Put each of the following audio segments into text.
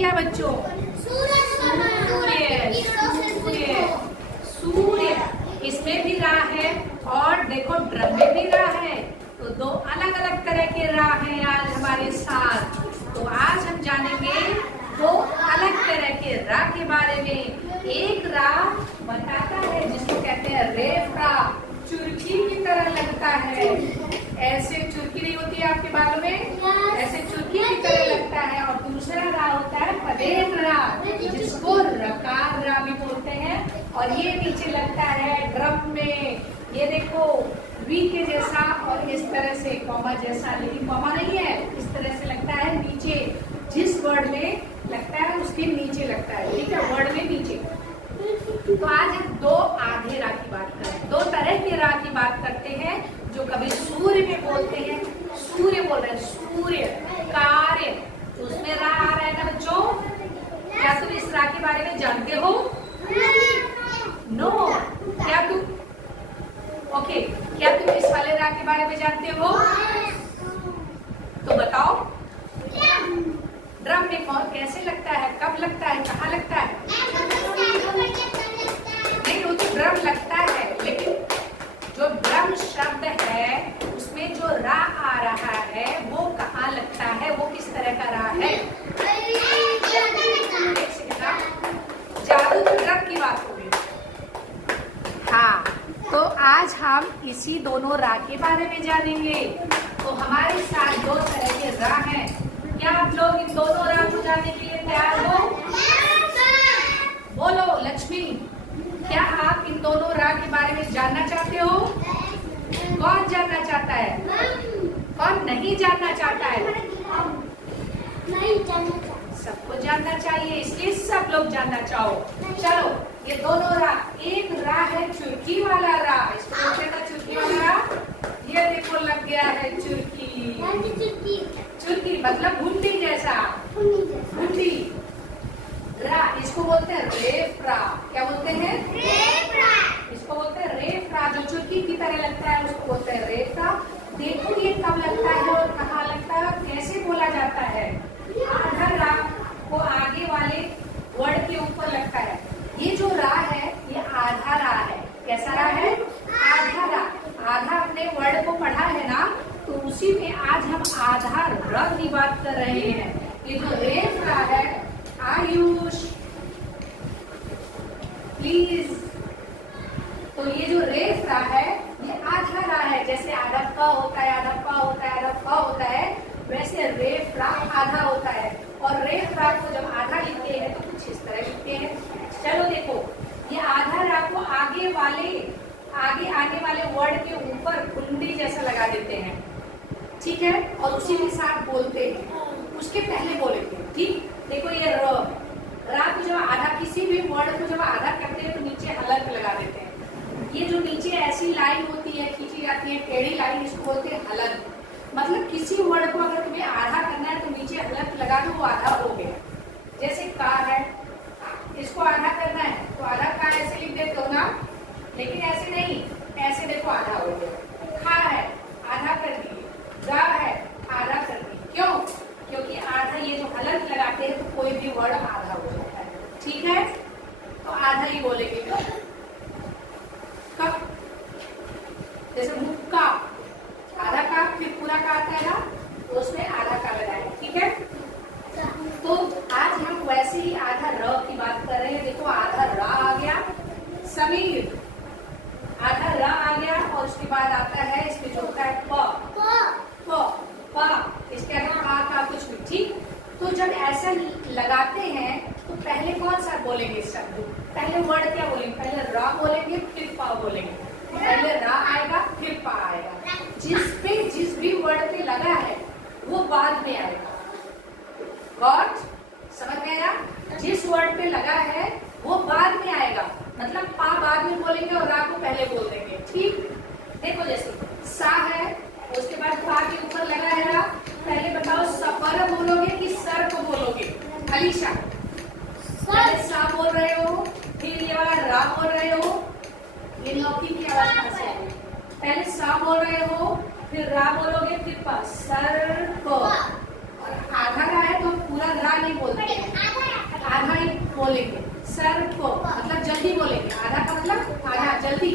क्या बच्चों? सूर्य, सूर्य, सूर्य। इसमें भी रा है और देखो ड्रम में भी रा है। तो दो अलग अलग तरह के रा हैं आज हमारे साथ। तो आज हम जानेंगे दो अलग तरह के रा के बारे में। एक रा बताता है जिसको कहते हैं रेफ रा, चुरकी की तरह लगता है। ऐसे चुरकी नहीं होती है आपके बालों में, ऐसे चुरकी की तरह लगता है। और दूसरा रा होता है पदेन रा, जिसको रकार रा भी बोलते हैं। और ये नीचे लगता है ड्रम में। ये देखो वी के जैसा और इस तरह से कॉमा जैसा, लेकिन कॉमा नहीं है, इस तरह से लगता है नीचे। जिस वर्ड में लगता है उसके नीचे लगता है, ठीक है, वर्ड में नीचे। तो आज हम दो आधे रा की बात करें, दो तरह के रा की बात करते हैं। जो कभी सूर्य में बोलते हैं, सूर्य बोल रहे हैं, सूर्य कार्य, तो उसमें रा आ रहेगा बच्चों। क्या तुम इस रा के बारे में जानते हो? नो। क्या तुम ओके क्या तुम इस वाले रा के बारे में जानते हो? तो बताओ, ड्रम में कौन कैसे लगता है, कब लगता है, कहाँ लगता है? नहीं, वो तो ड्रम लगता है, लेकिन जो ड्रम शब्द है उसमें जो रा आ रहा है वो कहाँ लगता है, वो किस तरह का रा है? जादू तो ड्रम की बात हो गई। हाँ, तो आज हम इसी दोनों रा के बारे में जानेंगे। तो हमारे साथ दो तरह के रा हैं। क्या आप लोग इन दोनों रा को जानने के लिए तैयार हो? बोलो लक्ष्मी, क्या आप इन दोनों रा के बारे में जानना चाहते हो? कौन जानना चाहता है? कौन नहीं जानना चाहता है? नहीं जानना चाहता। सबको जानना चाहिए, इसलिए सब लोग जानना चाहो। चलो, ये दोनों रा, एक रा है चुरकी वाला रा, इसको बोलते हैं चुरकी वाला रा। ये देखो लग गया है चुरकी। चुरकी मतलब घुंडी जैसा, घुंडी रा, इसको बोलते हैं रेफ रा। क्या बोलते हैं? रेफ रा। इसको बोलते हैं रेफ रा। जो चुरकी की तरह लगता है उसको बोलते हैं रेफ रा। देखो ये कब लगता है और कहाँ लगता है और कैसे बोला जाता है। आधा रा को आगे वाले वर्ड के ऊपर लगता है। ये जो रा है ये आधा रा है। कैसा रा है? आधा रा। आधा अपने वर्ड को पढ़ा है ना, तो उसी में आज हम आधा रा की बात कर रहे हैं। ये जो रेफ रा है, आयुष प्लीज, तो ये जो रेफ रा है ये आधा रा है। जैसे आधा क होता है, आधा प होता है, आधा फ होता है, वैसे रेफ रा आधा होता है। और रेफ रा को जब आधा लिखते हैं तो कुछ इस तरह लिखते हैं। चलो देखो, ये आधा रा को आगे आने वाले वर्ड के ऊपर कुंडी जैसा लगा देते हैं, ठीक है, और उसी के साथ बोलते हैं। उसके पहले बोलेंगे, ठीक। देखो ये रा को जब आधा, किसी भी वर्ड को जब आधा करते हैं तो नीचे हलक लगा देते हैं। ये जो नीचे ऐसी लाइन होती है, खींची जाती है, टेढ़ी लाइन, इसको बोलते हैं हलक। मतलब किसी वर्ड को अगर तुम्हें आधा करना है तो नीचे हलक लगा दो, वो आधा हो गया। जैसे कार है, इसको आधा करना है तो आधा का ऐसे लिख देते हो ना, लेकिन ऐसे नहीं, ऐसे देखो आधा हो गया। खा है, आधा कर दिए। गा है, आधा कर दिए। क्यों? क्योंकि आधा, ये जो हलक लगाते हैं तो कोई भी वर्ड आधा हो जाता है, ठीक है। तो आधा ही बोलेंगे। कब? जैसे मुक्का, आधा का फिर पूरा का आता है ना, तो उसमें आधा का लगाए, ठीक है। तो आज हम वैसे ही आधा र की बात कर रहे हैं। देखो आधा रा आ गया, समीर, आधा रा आ गया, और उसके बाद आता है इसमें जो होता है प, इसके आगे का कुछ भी, ठीक। तो जब ऐसा लगाते हैं तो पहले कौन सा बोलेंगे इस शब्द? पहले वर्ड क्या बोलेंगे? पहले रा बोलेंगे, फिर पा बोलेंगे। पहले रा आएगा, फिर पा आएगा। जिस भी वर्ड पे लगा है वो बाद में आएगा। गॉट? समझ में आया? जिस वर्ड पे लगा है वो बाद में आएगा, मतलब पा बाद में बोलेंगे और रा को पहले बोल देंगे, ठीक। देखो जैसे सा है, उसके बाद पा के ऊपर लगा है रा। पहले बताओ सफर बोलोगे कि सर को बोलोगे? अलीशा, पहले सा बोल रहे हो, फिर ये वाला रा बोल रहे हो। ये लौकी की आवाज कहाँ से आई? पहले सा बोल रहे हो, फिर रा बोलोगे, फिर पा, सर को। और आधा रा है तो पूरा रा नहीं बोलते। बोलेंगे सर्प मतलब जल्दी बोलेंगे, आधा का मतलब आधा जल्दी।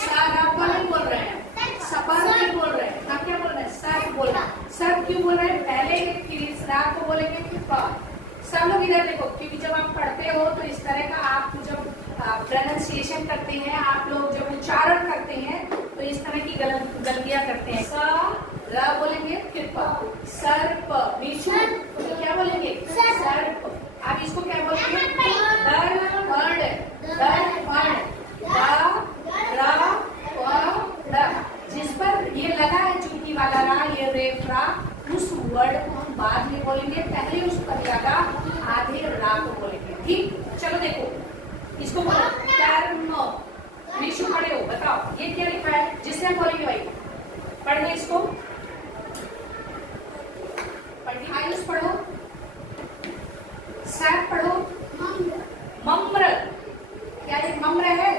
सर्प नहीं बोल रहे हैं, सपर नहीं बोल रहे हैं, हम क्या बोल रहे हैं सर्प बोल रहे हैं। सर्प क्यों बोल रहे हैं, पहले फिर इस रात को बोलेंगे फिर पा। सब लोग इधर देखो, क्योंकि जब आप पढ़ते हो तो इस तरह का आप जब प्रोनाउंसिएशन करते हैं, आप लोग जब उच्चारण करते हैं तो इस तरह की गलतियां करते हैं। स र बोलेंगे फिर प, सर्प। मीशु तो क्या बोलेंगे सर्प। आप इसको क्या बोलेंगे दर्पण, दर्पण। जिस पर ये लगा है चुटकी वाला रा, ये रेफ रा, उस वर्ड को हम बाद में बोलेंगे, पहले उस पर लगा आधे रा को बोलेंगे। ठीक, चलो देखो इसको बोलो कर्म। मीशु पढ़े हो, बताओ ये क्या लिखा है, जिसने बोलेंगे भाई पढ़ने इसको, पढ़ने आयुष पढ़ो, सैप पढ़ो, मम्र। क्या ये मम्र है,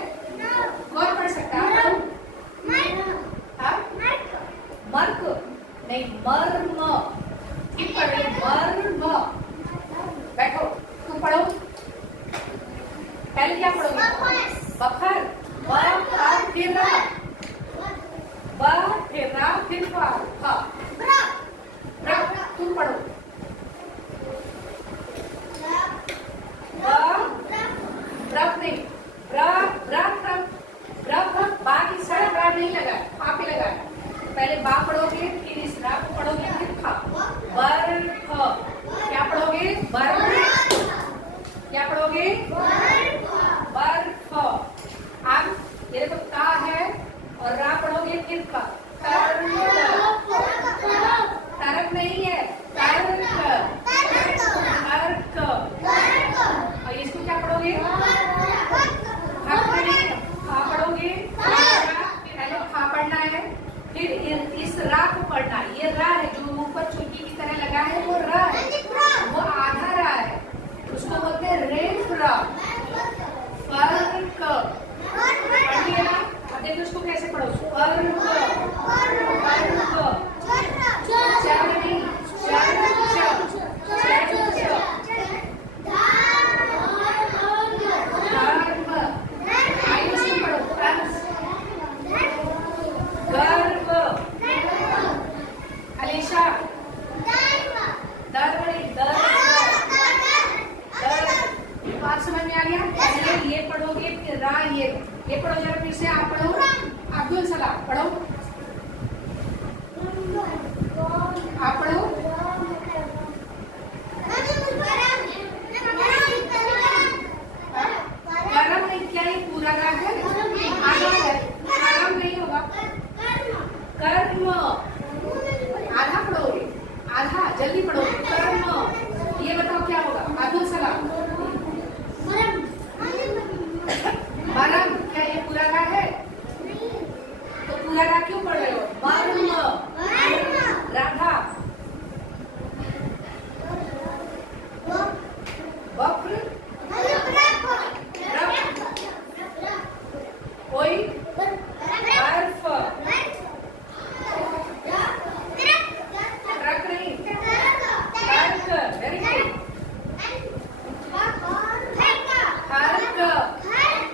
कौन पढ़ सकता है? मर्क नहीं, मर्म। ठीक पढ़ रहे, मर्म। बैठो, तुम पढ़ो, पहले क्या पढ़ोगे? बखर, बखर फिर रा, ब फिर रा फिर फ, तुम पढ़ो ब्रफ नहीं, बा की साइड रा नहीं लगा, फा पे लगा। पहले बा पढ़ोगे, फिर इस रा को पढ़ोगे, फिर फा। बर्फ। क्या पढ़ोगे? बर्फ। क्या पढ़ोगे? बर्फ। अब ये देखो का है और रा पढ़ोगे फिर का। तरक नहीं है, तर्क, तर्क। और इसको क्या पढ़ोगे? खा पढ़ोगे, पहले खा पढ़ना है, फिर इस रा को पढ़ना। ये रा है जो ऊपर चुटकी की तरह लगा है, वो रा है, वो आधा रा है, उसको बोलते हैं रेफ रा। फर्क पढ़िए ना, अब देखो उसको कैसे पढ़ो। फर्क, ये पढ़ोगे फिर रा, ये पढ़ो जरा फिर से, आप पढ़ो। अब्दुल सलाम पढ़ो, आप पढ़ो। कर्म नहीं, क्या ये पूरा रा है? आधा है, कर्म नहीं होगा, कर्म। आधा पढ़ोगे, आधा जल्दी पढ़ोगे, कर्म। ये बताओ क्या होगा? अब्दुल सलाम मरम। क्या ये पूरा रा है? तो पूरा रा क्यों पढ़ रहे हो? मर्म, राधा, वक्र, कोई बर्फ, ट्रक नहीं, ट्रक। Very good.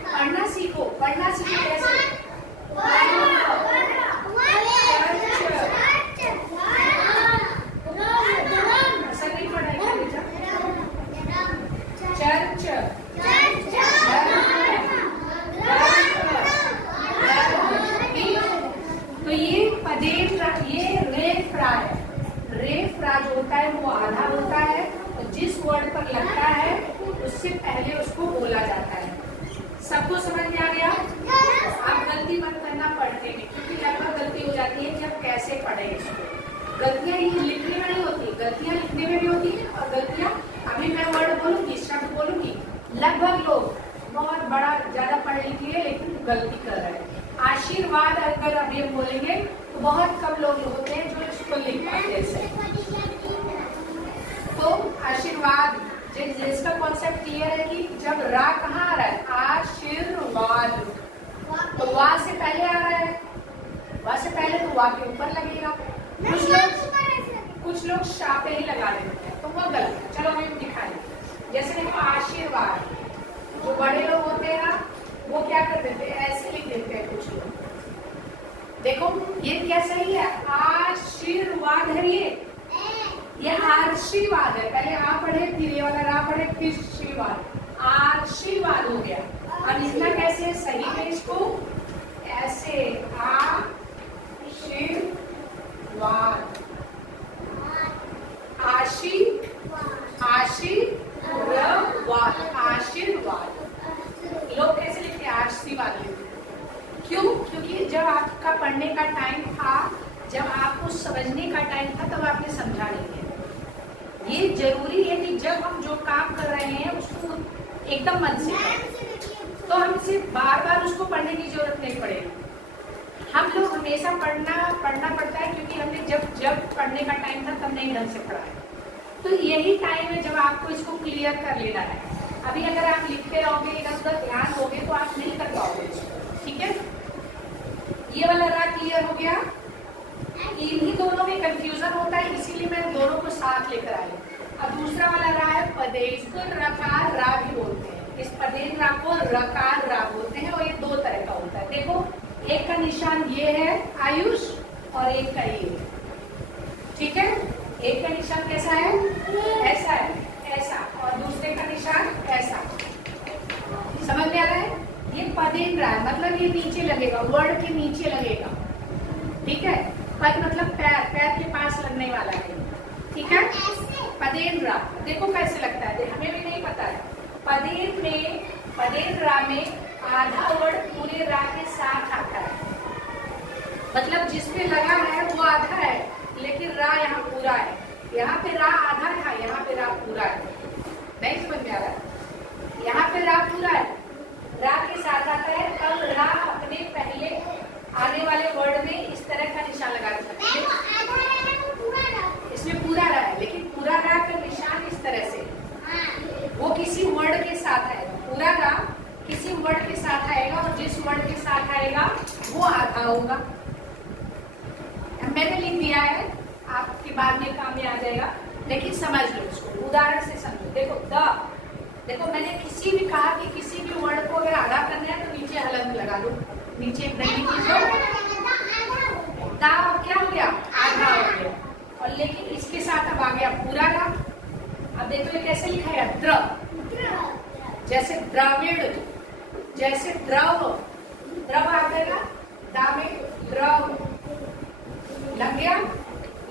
पढ़ना सीखो, पढ़ना सीखो कैसे? ऐसा नहीं पढ़ा है बेटा। चर्च, तो ये पदेन, ये रेफ रा है। रेफ रा जो होता है वो आधा होता है, तो जिस वर्ड पर लगता है उससे पहले उसको बोला जाता है। सबको समझ में आ गया? आप गलती मत करना पढ़ने में, क्योंकि लगभग गलती हो जाती है जब कैसे पढ़े इसको। गलतियां ये लिखने में नहीं होती, गलतियां लिखने में भी होती है। और गलतियां, अभी मैं वर्ड बोलूंगी, शब्द बोलूंगी, लगभग लोग बहुत बड़ा ज्यादा पढ़ लिख लिए लेकिन गलती कर रहे हैं। आशीर्वाद अगर अभी हम बोलेंगे तो बहुत कम लोग होते हैं जो इसको लिख पाते हैं। तो आशीर्वाद, जिसका कॉन्सेप्ट क्लियर है कि जब रा कहाँ आ रहा है? आशीर्वाद, तो वा से पहले आ रहा है, वा से पहले तो वा के ऊपर लगेगा। कुछ लोग शा पे ही लगा देते हैं, तो वो गलत है। चलो मैं दिखाई, जैसे देखो आशीर्वाद, बड़े लोग होते हैं ना, वो क्या कर देते हैं, ऐसे लिख देते हैं कुछ लोग। देखो ये क्या सही है, आशीर्वाद है, ये आशीर्वाद है। पहले आ पढ़े, फिर ये वाला रा पढ़े, फिर शीर्वाद, आशीर्वाद हो गया। अब लिखना कैसे है सही में इसको, ऐसे आशीर्वाद, आशीर्वाद, आशीर्वाद। लोग कैसे लिखते हैं, आशीर्वाद लिखते हैं। क्यों? क्योंकि जब आपका पढ़ने का टाइम था, जब आपको समझने का टाइम था, तब आपने समझा नहीं है। ये जरूरी है कि जब हम जो काम कर रहे हैं उसको एकदम मन से करें, तो हमसे बार बार उसको पढ़ने की जरूरत नहीं पड़ेगी। हम लोग हमेशा पढ़ना पड़ता है, क्योंकि हमने जब पढ़ने का टाइम था तब नहीं ढंग से पढ़ा है। तो यही टाइम है जब आपको इसको क्लियर कर लेना है। अभी अगर आप लिखते रहोगे, इधर उधर ध्यान दोगे तो आप नहीं कर पाओगे इसको। ठीक है, ये वाला रा क्लियर हो गया। इन्हीं दोनों में कंफ्यूजन होता है, इसीलिए मैं दोनों को साथ लेकर आई। अब दूसरा वाला रा है पदे, इसको रकार रा भी बोलते हैं। इस पदेन रा को रकार रा बोलते हैं, और ये दो तरह का होता है। देखो एक का निशान ये है आयुष, और एक का ये। ठीक है, एक का निशान कैसा है, ऐसा है, ऐसा, और दूसरे का निशान ऐसा। समझ में आ रहा है? ये पदेन रा है, मतलब ये नीचे लगेगा, वर्ड के नीचे लगेगा। ठीक है, पद मतलब पैर, पैर के पास लगने वाला है। ठीक है, पदेन रा देखो कैसे लगता है, हमें भी नहीं पता है। पदेन रा में आधा वर्ड पूरे रा के साथ आता है, मतलब जिसपे लगा है वो आधा है, लेकिन रा यहाँ पूरा है। यहाँ पे रा आधा था, यहाँ पे रा पूरा है। नहीं समझ में आ रहा है? यहाँ पे रा पूरा है, रा के साथ आता है, तब रा अपने पहले आने वाले वर्ड में इस तरह का निशान लगा सकते हैं। इसमें पूरा रा है, लेकिन पूरा रा का निशान इस तरह से, वो किसी वर्ड के साथ आएगा। पूरा रा किसी वर्ड के साथ आएगा, और जिस वर्ड के साथ आएगा वो आधा होगा। मैंने लिख दिया है, आपके बाद में काम में आ जाएगा, लेकिन समझ लो इसको, उदाहरण से समझो। देखो देखो मैंने किसी भी कहा कि किसी भी वर्ड को अगर आधा करना है तो नीचे हलंत लगा दो, नीचे क्या हो गया, आधा हो गया। और लेकिन इसके साथ अब आ गया पूरा रा। अब देखो ये कैसे लिखा है, द्र, जैसे द्रविड़, जैसे द्रव, द्रव आ जाएगा, दा में द्रव लग गया।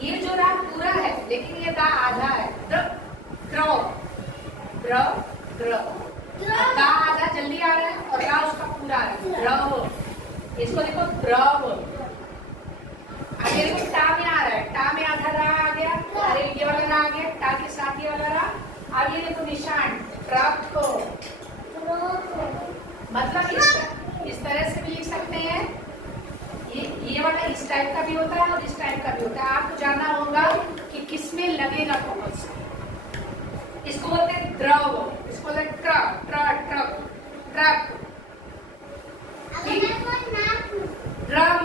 ये जो रा पूरा है, लेकिन ये दा आधा है, द्रव, द्रव, दा आधा जल्दी आ रहा है, और रा उसका पूरा आ रहा है, द्रव। इसको देखो द्रव। आगे देखो टा में आ रहा है, टा में आधा रा आ गया, अरे ये वाला रा आ गया, टा के साथ ये वाला रा। अब ये देखो निशान प्राप्त को, मतलब इस तरह से भी लिख सकते हैं। ये वाला इस टाइप का भी होता है और इस टाइप का भी होता है। आपको जानना होगा कि किसमें लगेगा कौन सा। इसको बोलते हैं द्रव, इसको बोलते हैं truck, truck, truck, truck, drum,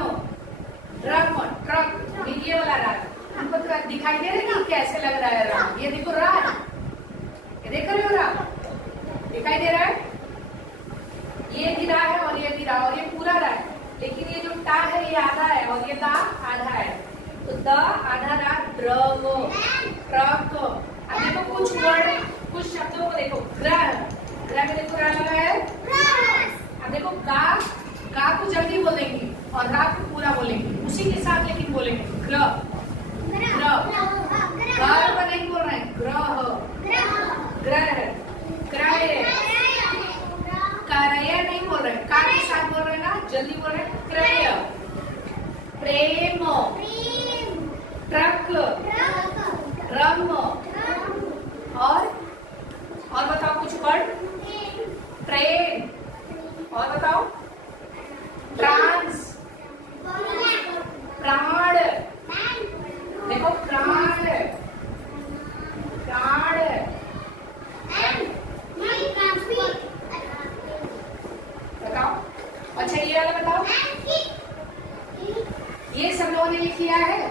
drum, truck, ये वाला रा। हमको तो दिखाई दे रहा है ना कैसे लग रहा है रा। ये देखो रा, ये देख रहे हो रा, दिखाई दे रहा है? ये भी रा है और ये भी रा, और ये पूरा रा है, लेकिन ये जो टा है ये आधा है और ये दा आधा है। तो द आधा रा, द्रव, ट्रक। अब देखो कुछ वर्ड, कुछ शब्दों को देखो, ग्रह, ग्रह में देखो रा लगा है। अब देखो गा, गा को जल्दी बोलेंगे और रा को पूरा बोलेंगे, उसी के साथ लेकिन बोलेंगे ग्रह, ग्रह, ग्रह नहीं बोल रहे हैं, ग्रह, ग्रह, ग्रह, करय नहीं बोल रहे, का के साथ बोल रहे ना, जल्दी बोल रहे, क्रय, प्रेम, ट्रक, ड्रम, और बताओ कुछ वर्ड, ट्रेन, और बताओ, ट्रांस, प्राण, देखो प्राण, प्राण, बताओ। अच्छा ये वाला बताओ, ये सब लोगों ने लिख लिया है।